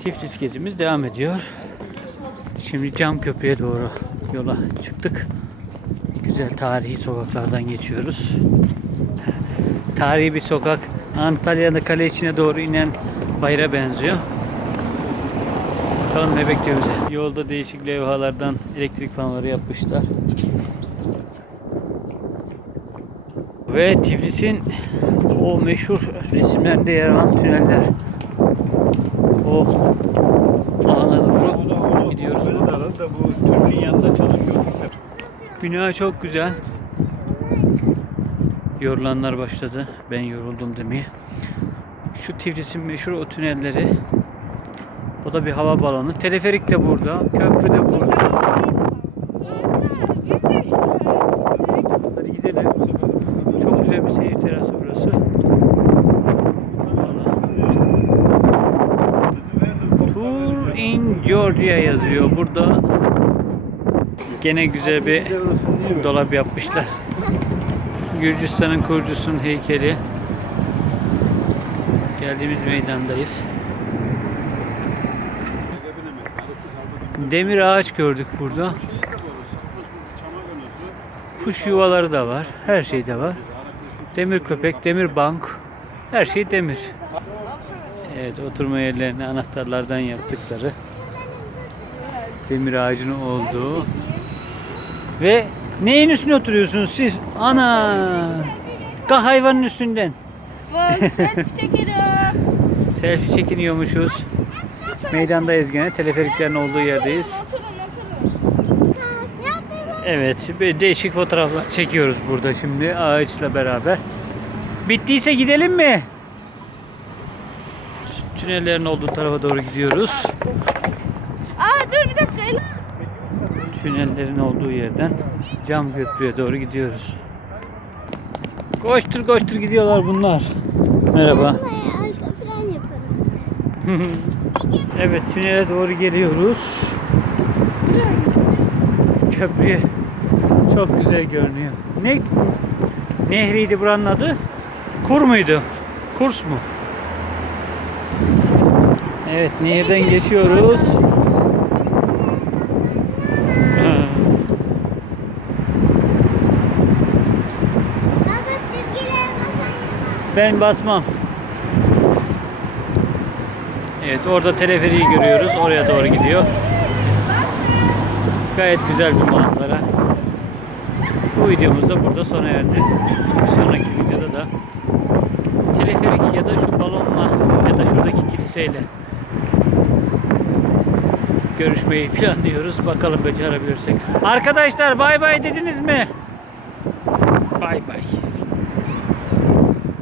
Tiflis gezimiz devam ediyor. Şimdi Cam Köprü'ye doğru yola çıktık. Güzel tarihi sokaklardan geçiyoruz. tarihi bir sokak. Antalya'da kale içine doğru inen bayra benziyor. Bakalım ne bekliyor bizi. Yolda değişik levhalardan elektrik panoları yapmışlar. Ve Tiflis'in o meşhur resimlerinde yer alan tüneller. O alana doğru gidiyoruz. Da bu Türk'ün yanında çalışıyor. Bina çok güzel. Yorulanlar başladı. Ben yoruldum demeye. Şu Tiflis'in meşhur o tünelleri. O da bir hava balonu. Teleferik de burada. Köprü de burada. Hadi gidelim. Çok güzel bir seyir terası burası. Georgia yazıyor burada. Gene güzel bir dolap yapmışlar. Gürcistan'ın kurucusunun heykeli. Geldiğimiz meydandayız. Demir ağaç gördük burada. Kuş yuvaları da var. Her şey de var. Demir köpek, demir bank. Her şey demir. Evet oturma yerlerini anahtarlardan yaptıkları. Demir ağacının olduğu. Ve neyin üstüne oturuyorsunuz siz? Ana! Kalk hayvanın üstünden. Selfie çekelim. Selfie çekiniyormuşuz. Meydandayız gene. Teleferiklerin olduğu yerdeyiz. Evet, bir değişik fotoğraflar çekiyoruz burada şimdi ağaçla beraber. Bittiyse gidelim mi? Tünellerin olduğu tarafa doğru gidiyoruz. Tünellerin olduğu yerden cam köprüye doğru gidiyoruz. Koştur koştur gidiyorlar bunlar. Merhaba. Evet tünele doğru geliyoruz. Köprü çok güzel görünüyor. Ne nehriydi buranın adı? Kur muydu? Kurs mu? Evet nehirden geçiyoruz. Ben basmam. Evet orada teleferiği görüyoruz. Oraya doğru gidiyor. Gayet güzel bir manzara. Bu videomuz da burada sona erdi. Bir sonraki videoda da teleferik ya da şu balonla ya da şuradaki kiliseyle görüşmeyi planlıyoruz. Bakalım becerebilirsek. Arkadaşlar bay bay dediniz mi? Bay bay.